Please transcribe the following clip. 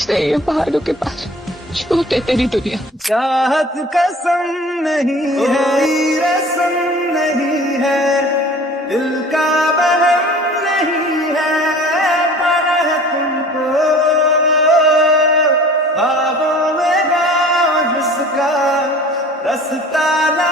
कुछ नहीं है पहाड़ों के पास, छोटे तेरी दुनिया। चाहत कसम नहीं है, रसम नहीं है, दिल का बहम नहीं है, पर है तुमको ख्वाबों में गाँव जिसका रास्ता ना